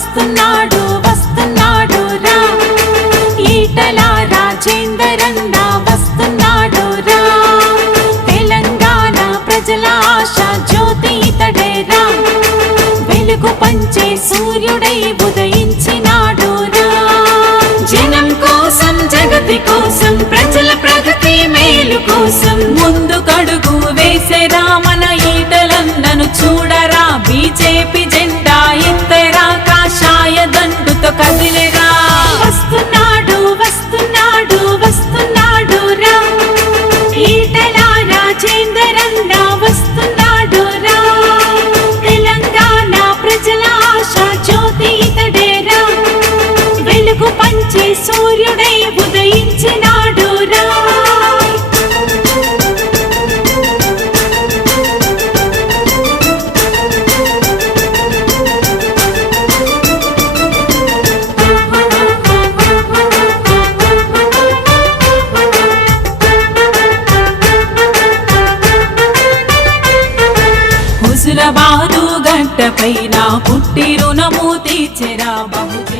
వస్తున్నాడు వస్తున్నాడు రా, ఈటల రాజేందరన్న వస్తున్నాడు రా, తెలంగాణ ప్రజల ఆశ జ్యోతి ఇతడే రా, వెలుగు పంచే సూర్యుడై ఉదయించినాడు రా, జనం కోసం జగతి కోసం ప్రజల ప్రగతి మేలు కోసం ముందుకడుగు వేసేరా మన ఈటలన్నను చూడరా, బీజేపీ జెండా ఎత్తరా, కాషాయ దండుతో కదిలేరా, వస్తున్నాడు వస్తున్నాడు వస్తున్నాడు రా, ఈటల రాజేందరన్న వస్తున్నాడు రా, తెలంగాణ ప్రజల ఆశ జ్యోతి ఇతడే రా, వెలుగు పంచే సూర్యుడై ఉదయించినాడు రా. హుజురాబాదు గడ్డపైన పుట్టి రుణము తీర్చెరా బహుజన